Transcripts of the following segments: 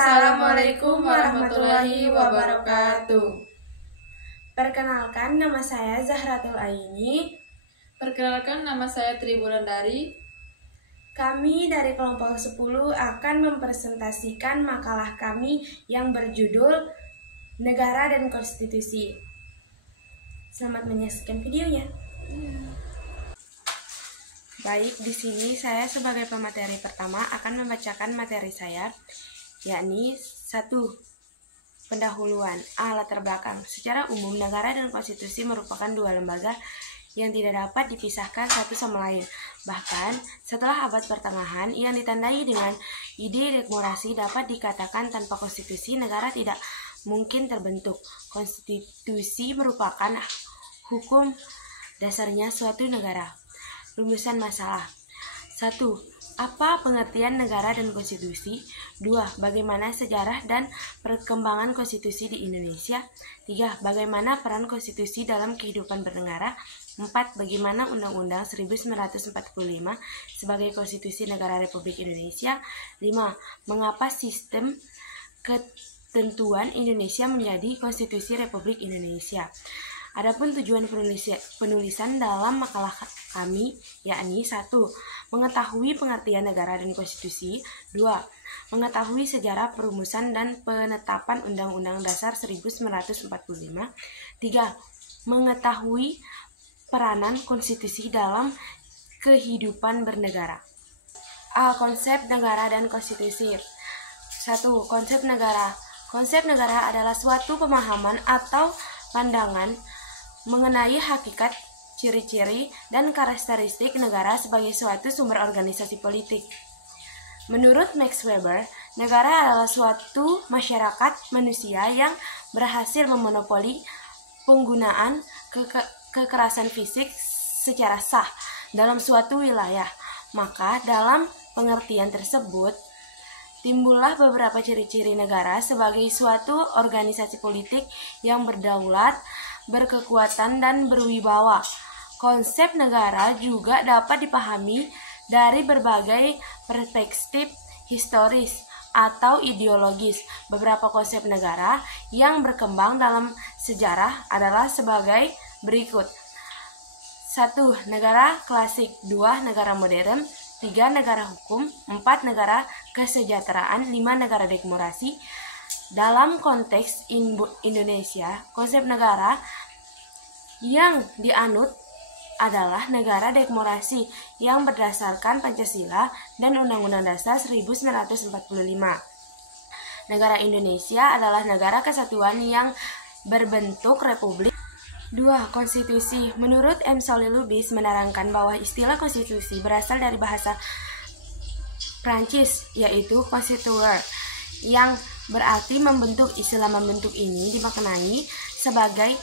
Assalamualaikum warahmatullahi wabarakatuh. Perkenalkan, nama saya Zahratul Aini. Perkenalkan, nama saya Tri Wulandari. Kami dari kelompok 10 akan mempresentasikan makalah kami yang berjudul Negara dan Konstitusi. Selamat menyaksikan videonya. Baik, di sini saya sebagai pemateri pertama akan membacakan materi saya, yakni 1. Pendahuluan. Latar belakang. Secara umum, negara dan konstitusi merupakan dua lembaga yang tidak dapat dipisahkan satu sama lain. Bahkan, setelah abad pertengahan yang ditandai dengan ide demokrasi, dapat dikatakan tanpa konstitusi negara tidak mungkin terbentuk. Konstitusi merupakan hukum dasarnya suatu negara. Rumusan masalah. 1. Apa pengertian negara dan konstitusi? 2. Bagaimana sejarah dan perkembangan konstitusi di Indonesia? 3. Bagaimana peran konstitusi dalam kehidupan bernegara? 4. Bagaimana Undang-Undang 1945 sebagai konstitusi negara Republik Indonesia? 5. Mengapa sistem ketentuan Indonesia menjadi konstitusi Republik Indonesia? Adapun tujuan penulisan dalam makalah kami yakni 1. Mengetahui pengertian negara dan konstitusi. 2. Mengetahui sejarah perumusan dan penetapan Undang-Undang Dasar 1945. 3. Mengetahui peranan konstitusi dalam kehidupan bernegara. Konsep negara dan konstitusi. 1. Konsep negara. Konsep negara adalah suatu pemahaman atau pandangan mengenai hakikat, ciri-ciri, dan karakteristik negara sebagai suatu sumber organisasi politik. Menurut Max Weber, negara adalah suatu masyarakat manusia yang berhasil memonopoli penggunaan kekerasan fisik secara sah dalam suatu wilayah. Maka dalam pengertian tersebut, timbullah beberapa ciri-ciri negara sebagai suatu organisasi politik yang berdaulat, berkekuatan, dan berwibawa. Konsep negara juga dapat dipahami dari berbagai perspektif historis atau ideologis. Beberapa konsep negara yang berkembang dalam sejarah adalah sebagai berikut. 1. Negara klasik. 2. Negara modern. 3. Negara hukum. 4. Negara kesejahteraan. 5. Negara demokrasi. Dalam konteks Indonesia, konsep negara yang dianut adalah negara demokrasi yang berdasarkan Pancasila dan Undang-Undang Dasar 1945. Negara Indonesia adalah negara kesatuan yang berbentuk republik. 2. Konstitusi. Menurut M. Solly Lubis menerangkan bahwa istilah konstitusi berasal dari bahasa Prancis, yaitu constituer, yang berarti membentuk. Istilah membentuk ini dimaknai sebagai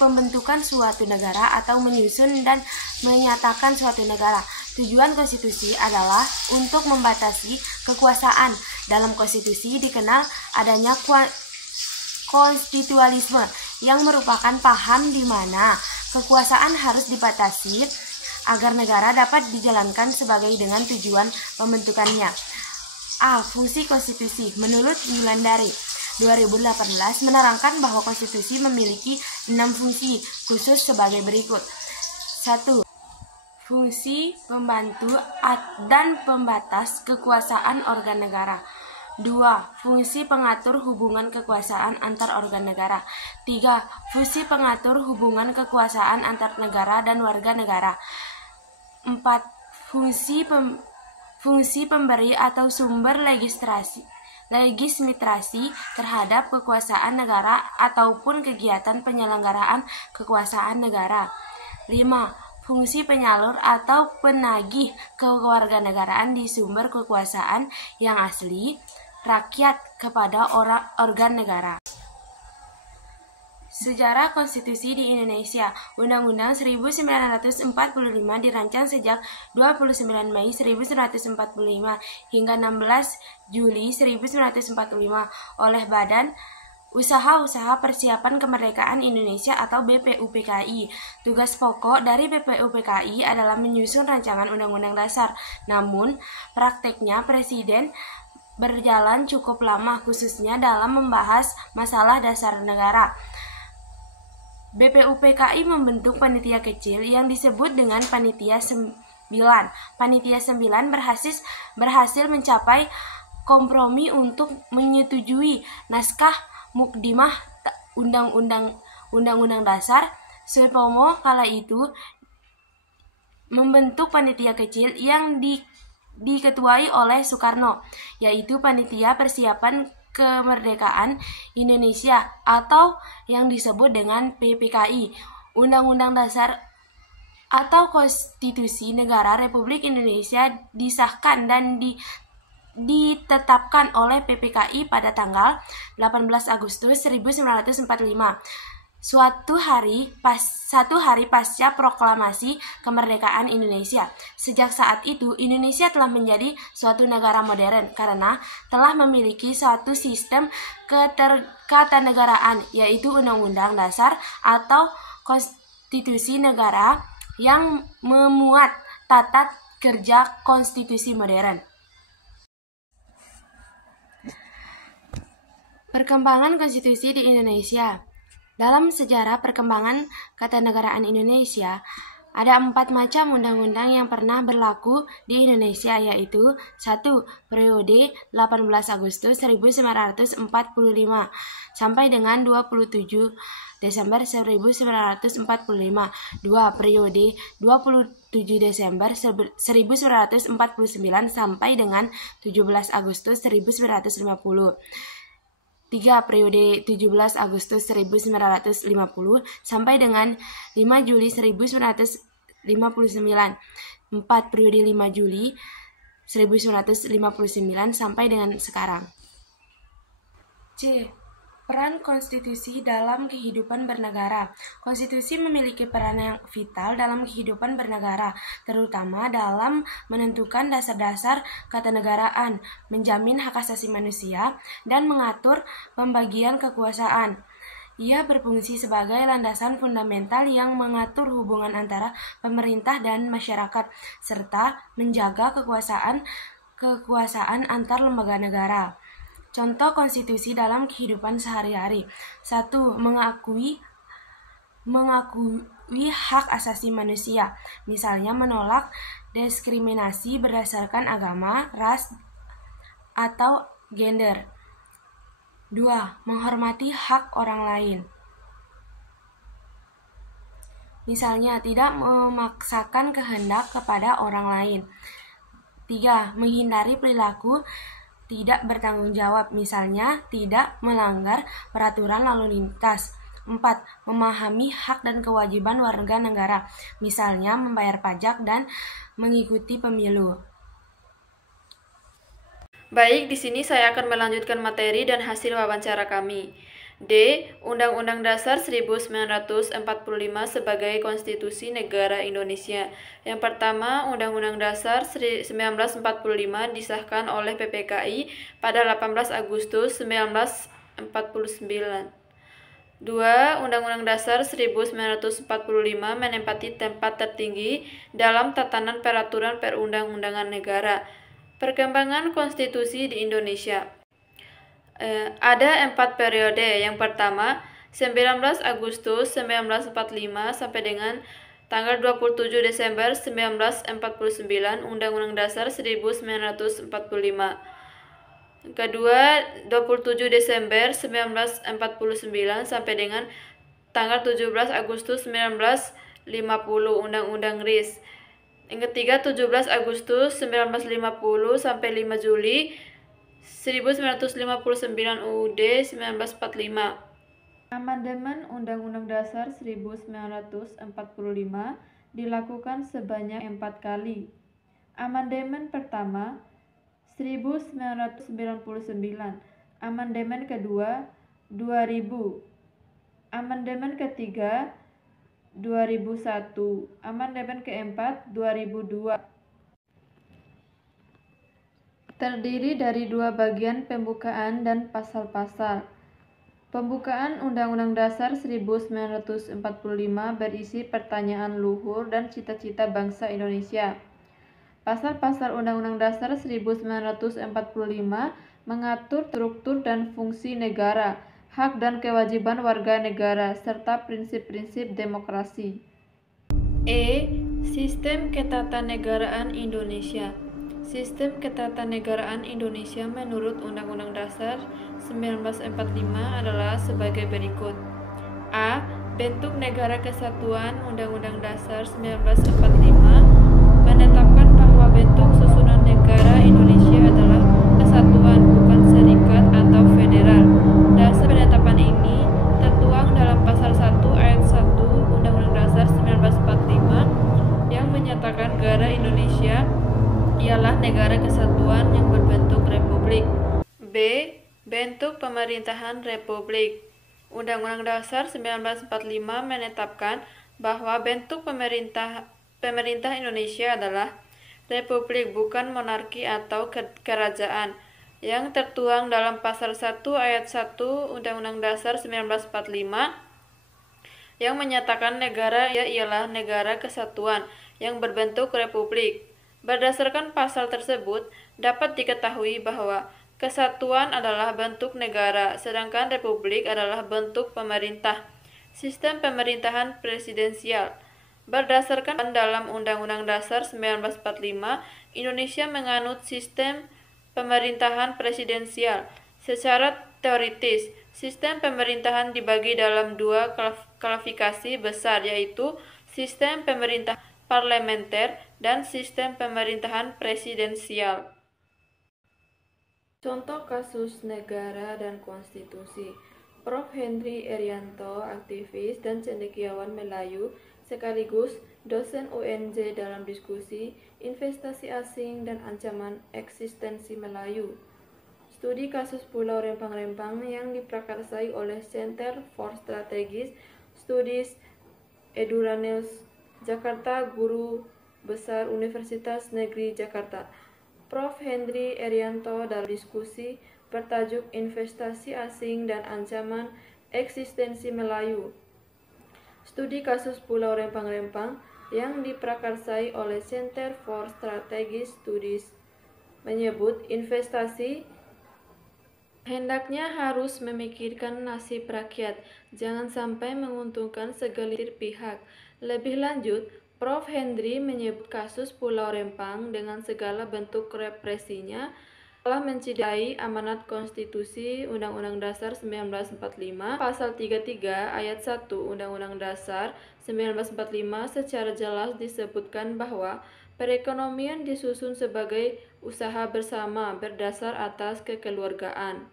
pembentukan suatu negara atau menyusun dan menyatakan suatu negara. Tujuan konstitusi adalah untuk membatasi kekuasaan. Dalam konstitusi dikenal adanya konstitualisme yang merupakan paham di mana kekuasaan harus dibatasi agar negara dapat dijalankan sebagai dengan tujuan pembentukannya. Fungsi konstitusi. Menurut Wulandari 2018 menerangkan bahwa konstitusi memiliki 6 fungsi khusus sebagai berikut. 1. Fungsi pembantu dan pembatas kekuasaan organ negara. 2. Fungsi pengatur hubungan kekuasaan antar organ negara. 3. Fungsi pengatur hubungan kekuasaan antar negara dan warga negara. 4. Fungsi pemberi atau sumber legitimasi terhadap kekuasaan negara ataupun kegiatan penyelenggaraan kekuasaan negara. 5. Fungsi penyalur atau penagih kewarganegaraan di sumber kekuasaan yang asli rakyat kepada organ negara. Sejarah konstitusi di Indonesia. Undang-Undang 1945 dirancang sejak 29 Mei 1945 hingga 16 Juli 1945 oleh Badan Usaha-Usaha Persiapan Kemerdekaan Indonesia atau BPUPKI. Tugas pokok dari BPUPKI adalah menyusun rancangan undang-undang dasar. Namun, prakteknya Presiden berjalan cukup lama, khususnya dalam membahas masalah dasar negara. BPUPKI membentuk panitia kecil yang disebut dengan Panitia 9. Panitia 9 berhasil mencapai kompromi untuk menyetujui naskah mukdimah Undang-Undang Dasar. Sutomo kala itu membentuk panitia kecil yang diketuai oleh Soekarno, yaitu Panitia Persiapan Kemerdekaan Indonesia atau yang disebut dengan PPKI. Undang-Undang Dasar atau Konstitusi Negara Republik Indonesia disahkan dan ditetapkan oleh PPKI pada tanggal 18 Agustus 1945. Satu hari pasca proklamasi kemerdekaan Indonesia. Sejak saat itu, Indonesia telah menjadi suatu negara modern karena telah memiliki suatu sistem ketatanegaraan, yaitu Undang-Undang Dasar atau Konstitusi Negara yang memuat tata kerja konstitusi modern. Perkembangan konstitusi di Indonesia. Dalam sejarah perkembangan ketatanegaraan Indonesia, ada 4 macam undang-undang yang pernah berlaku di Indonesia, yaitu 1. Periode 18 Agustus 1945 sampai dengan 27 Desember 1945. 2. Periode 27 Desember 1949 sampai dengan 17 Agustus 1950. 3. Periode 17 Agustus 1950 sampai dengan 5 Juli 1959. 4. Periode 5 Juli 1959 sampai dengan sekarang. C. Peran konstitusi dalam kehidupan bernegara. Konstitusi memiliki peran yang vital dalam kehidupan bernegara, terutama dalam menentukan dasar-dasar ketatanegaraan, menjamin hak asasi manusia, dan mengatur pembagian kekuasaan. Ia berfungsi sebagai landasan fundamental yang mengatur hubungan antara pemerintah dan masyarakat, serta menjaga kekuasaan antar lembaga negara. Contoh konstitusi dalam kehidupan sehari-hari. 1. Mengakui hak asasi manusia, misalnya menolak diskriminasi berdasarkan agama, ras, atau gender. 2. Menghormati hak orang lain, misalnya tidak memaksakan kehendak kepada orang lain. 3. Menghindari perilaku tidak bertanggung jawab, misalnya tidak melanggar peraturan lalu lintas. 4. Memahami hak dan kewajiban warga negara, misalnya membayar pajak dan mengikuti pemilu. Baik, di sini saya akan melanjutkan materi dan hasil wawancara kami. D. Undang-Undang Dasar 1945 sebagai Konstitusi Negara Indonesia. Yang pertama, Undang-Undang Dasar 1945 disahkan oleh PPKI pada 18 Agustus 1949. 2. Undang-Undang Dasar 1945 menempati tempat tertinggi dalam tatanan peraturan perundang-undangan negara. Perkembangan konstitusi di Indonesia. Ada 4 periode. Yang pertama, 19 Agustus 1945 sampai dengan tanggal 27 Desember 1949, Undang-Undang Dasar 1945. Kedua, 27 Desember 1949 sampai dengan tanggal 17 Agustus 1950, Undang-Undang RIS. Yang ketiga, 17 Agustus 1950 sampai 5 Juli 1959 UUD 1945. Amandemen Undang-Undang Dasar 1945 dilakukan sebanyak 4 kali. Amandemen pertama 1999, amandemen kedua 2000, amandemen ketiga 2001, amandemen keempat 2002. Terdiri dari 2 bagian pembukaan dan pasal-pasal. Pembukaan Undang-Undang Dasar 1945 berisi pertanyaan luhur dan cita-cita bangsa Indonesia. Pasal-pasal Undang-Undang Dasar 1945 mengatur struktur dan fungsi negara, hak dan kewajiban warga negara, serta prinsip-prinsip demokrasi. Sistem Ketatanegaraan Indonesia. Sistem Ketatanegaraan Indonesia menurut Undang-Undang Dasar 1945 adalah sebagai berikut. A. Bentuk Negara Kesatuan. Undang-Undang Dasar 1945 menetapkan bahwa bentuk susunan negara Indonesia adalah kesatuan, bukan serikat atau federal. Dasar penetapan ini tertuang dalam pasal 1 ayat 1 Undang-Undang Dasar 1945 yang menyatakan negara Indonesia ialah negara kesatuan yang berbentuk republik. B. Bentuk pemerintahan republik. Undang-Undang Dasar 1945 menetapkan bahwa bentuk pemerintah Indonesia adalah republik, bukan monarki atau kerajaan, yang tertuang dalam pasal 1 ayat 1 Undang-Undang Dasar 1945 yang menyatakan negara ialah negara kesatuan yang berbentuk republik. Berdasarkan pasal tersebut, dapat diketahui bahwa kesatuan adalah bentuk negara, sedangkan republik adalah bentuk pemerintah. Sistem pemerintahan presidensial. Berdasarkan dalam Undang-Undang Dasar 1945, Indonesia menganut sistem pemerintahan presidensial. Secara teoritis, sistem pemerintahan dibagi dalam dua klasifikasi besar, yaitu sistem pemerintahan parlementer dan sistem pemerintahan presidensial. Contoh kasus negara dan konstitusi. Prof. Henry Erianto, aktivis dan cendekiawan Melayu, sekaligus dosen UNJ dalam diskusi investasi asing dan ancaman eksistensi Melayu. Studi kasus Pulau Rempang-Rempang yang diprakarsai oleh Center for Strategic Studies Eduraneus, Jakarta, Guru Besar Universitas Negeri Jakarta. Prof. Henry Erianto dalam diskusi bertajuk Investasi Asing dan Ancaman Eksistensi Melayu. Studi kasus Pulau Rempang-Rempang yang diprakarsai oleh Center for Strategic Studies menyebut investasi hendaknya harus memikirkan nasib rakyat, jangan sampai menguntungkan segelintir pihak. Lebih lanjut, Prof. Henry menyebut kasus Pulau Rempang dengan segala bentuk represinya telah mencederai amanat konstitusi Undang-Undang Dasar 1945, pasal 33 ayat 1 Undang-Undang Dasar 1945 secara jelas disebutkan bahwa perekonomian disusun sebagai usaha bersama berdasar atas kekeluargaan.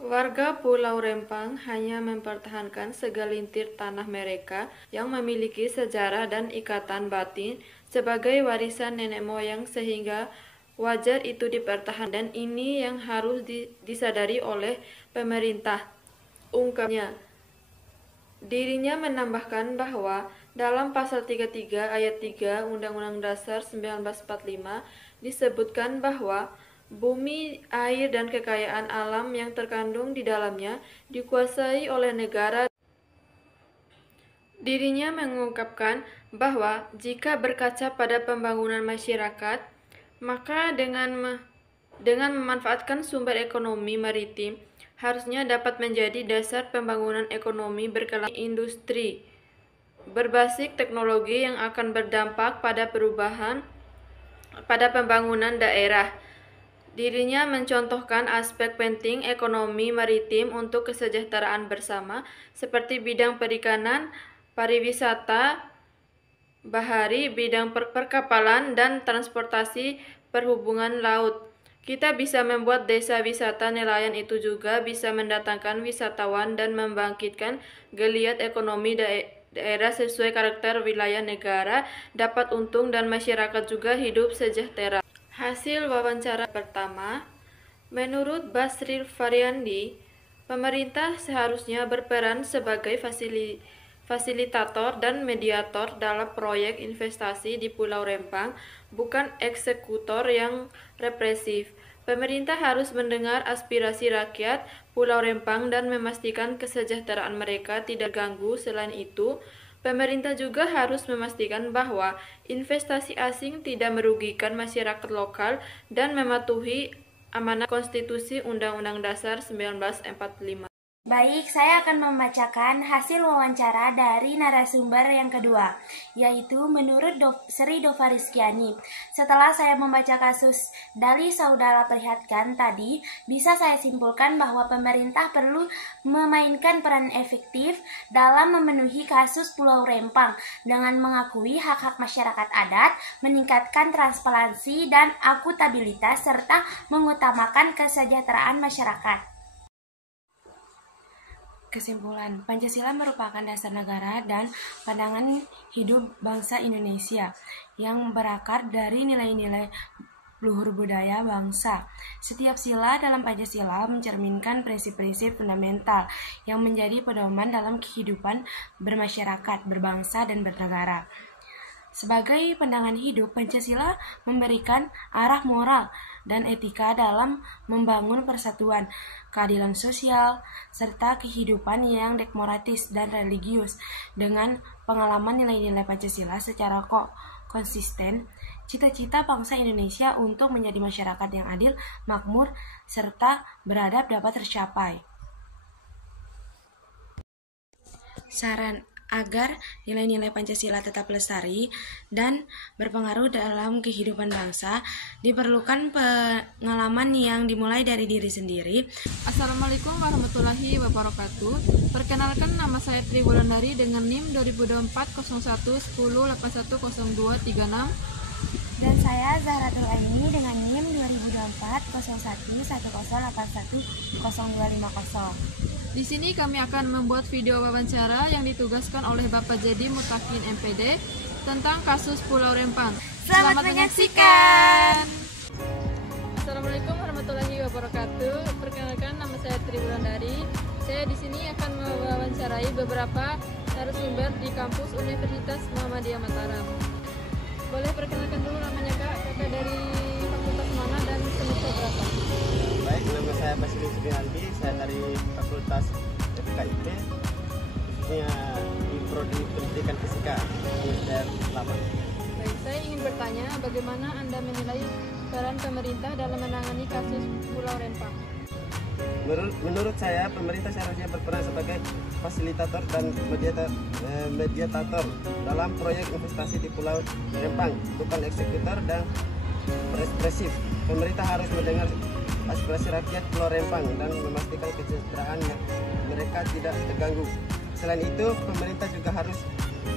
Warga Pulau Rempang hanya mempertahankan segelintir tanah mereka yang memiliki sejarah dan ikatan batin sebagai warisan nenek moyang, sehingga wajar itu dipertahankan, dan ini yang harus disadari oleh pemerintah, ungkapnya. Dirinya menambahkan bahwa dalam pasal 33 ayat 3 Undang-Undang Dasar 1945 disebutkan bahwa bumi, air, dan kekayaan alam yang terkandung di dalamnya dikuasai oleh negara. Dirinya mengungkapkan bahwa jika berkaca pada pembangunan masyarakat, maka dengan memanfaatkan sumber ekonomi maritim harusnya dapat menjadi dasar pembangunan ekonomi berkelanjutan industri berbasis teknologi yang akan berdampak pada perubahan pada pembangunan daerah. Dirinya mencontohkan aspek penting ekonomi maritim untuk kesejahteraan bersama, seperti bidang perikanan, pariwisata bahari, bidang perkapalan, dan transportasi perhubungan laut. Kita bisa membuat desa wisata nelayan itu juga bisa mendatangkan wisatawan dan membangkitkan geliat ekonomi daerah sesuai karakter wilayah negara, dapat untung dan masyarakat juga hidup sejahtera. Hasil wawancara pertama, menurut Basril Faryandi, pemerintah seharusnya berperan sebagai fasilitator dan mediator dalam proyek investasi di Pulau Rempang, bukan eksekutor yang represif. Pemerintah harus mendengar aspirasi rakyat Pulau Rempang dan memastikan kesejahteraan mereka tidak terganggu. Selain itu, Pemerintah juga harus memastikan bahwa investasi asing tidak merugikan masyarakat lokal dan mematuhi amanat Konstitusi Undang-Undang Dasar 1945. Baik, saya akan membacakan hasil wawancara dari narasumber yang kedua, yaitu menurut Sri Dova Rizkyani. Setelah saya membaca kasus Dali Saudara Perlihatkan tadi, bisa saya simpulkan bahwa pemerintah perlu memainkan peran efektif dalam memenuhi kasus Pulau Rempang dengan mengakui hak-hak masyarakat adat, meningkatkan transparansi dan akuntabilitas, serta mengutamakan kesejahteraan masyarakat. Kesimpulan, Pancasila merupakan dasar negara dan pandangan hidup bangsa Indonesia yang berakar dari nilai-nilai luhur budaya bangsa. Setiap sila dalam Pancasila mencerminkan prinsip-prinsip fundamental yang menjadi pedoman dalam kehidupan bermasyarakat, berbangsa, dan bernegara. Sebagai pandangan hidup, Pancasila memberikan arah moral dan etika dalam membangun persatuan, keadilan sosial, serta kehidupan yang demokratis dan religius. Dengan pengalaman nilai-nilai Pancasila secara konsisten, cita-cita bangsa Indonesia untuk menjadi masyarakat yang adil, makmur, serta beradab dapat tercapai. Saran agar nilai-nilai Pancasila tetap lestari dan berpengaruh dalam kehidupan bangsa, diperlukan pengalaman yang dimulai dari diri sendiri. Assalamualaikum warahmatullahi wabarakatuh. Perkenalkan, nama saya Tri Wulandari dengan NIM 20240110810236. Dan saya Zahratul Aini dengan NIM 20240110810250. Di sini kami akan membuat video wawancara yang ditugaskan oleh Bapak Jadi Mutakin MPD tentang kasus Pulau Rempang. Selamat menyaksikan. Assalamualaikum warahmatullahi wabarakatuh. Perkenalkan, nama saya Tri Wulandari. Saya di sini akan mewawancarai beberapa narasumber di kampus Universitas Muhammadiyah Mataram. Boleh perkenalkan dulu namanya Kak, kakak dari fakultas mana dan semester berapa? Baik, nama saya Basri Subianti, saya dari Fakultas FKIP, khususnya di Prodi Pendidikan Fisika, semester 8. Baik, saya ingin bertanya, bagaimana Anda menilai peran pemerintah dalam menangani kasus Pulau Rempang? Menurut saya, pemerintah seharusnya berperan sebagai fasilitator dan mediator dalam proyek investasi di Pulau Rempang, bukan eksekutor dan represif. Pemerintah harus mendengar aspirasi rakyat Pulau Rempang dan memastikan kesejahteraan mereka tidak terganggu. Selain itu, pemerintah juga harus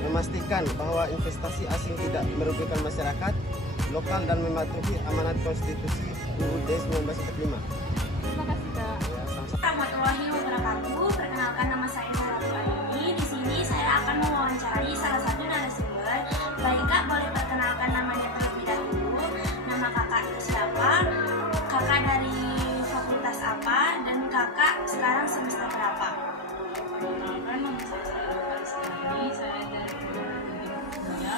memastikan bahwa investasi asing tidak merugikan masyarakat lokal dan mematuhi amanat Konstitusi UUD 1945. Terima kasih Kak. Warahmatullahi wabarakatuh. Perkenalkan, nama saya Zahratul Aini. Di sini saya akan mewawancarai salah satu narasumber. Baik Kak, boleh perkenalkan namanya terlebih dahulu. Nama kakak siapa? Kakak dari fakultas apa? Dan kakak sekarang semester berapa? Perkenalkan, nama saya Sarah Rizkyani. Saya dari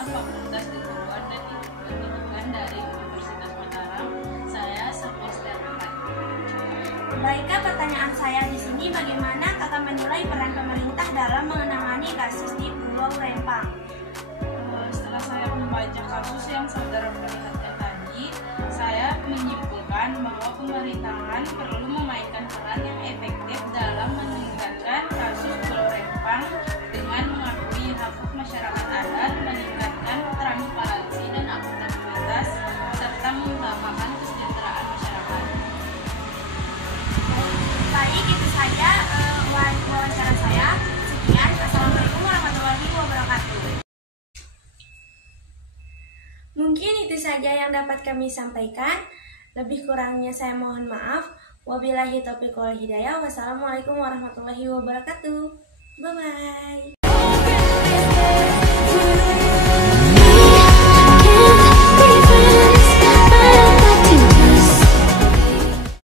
Fakultas Keguruan dan Pendidikan dari Universitas Mataram. Saya semester 4. Baik Kak, pertanyaan saya di sini, bagaimana kakak menilai peran pemerintah dalam menangani kasus di Pulau Rempang? Setelah saya membaca kasus yang saudara perlihatkan tadi, saya menyimpulkan bahwa pemerintahan perlu memainkan peran yang efektif dalam meningkatkan kasus Pulau Rempang dengan mengakui hak masyarakat adat, meningkatkan transparansi dan akuntabilitas, serta mengutamakan kesejahteraan masyarakat. Baik, itu saja wawancara saya. Sekian, Assalamualaikum warahmatullahi wabarakatuh. Mungkin itu saja yang dapat kami sampaikan. Lebih kurangnya saya mohon maaf. Wabillahi taufiq wal hidayah. Wassalamualaikum warahmatullahi wabarakatuh. Bye-bye.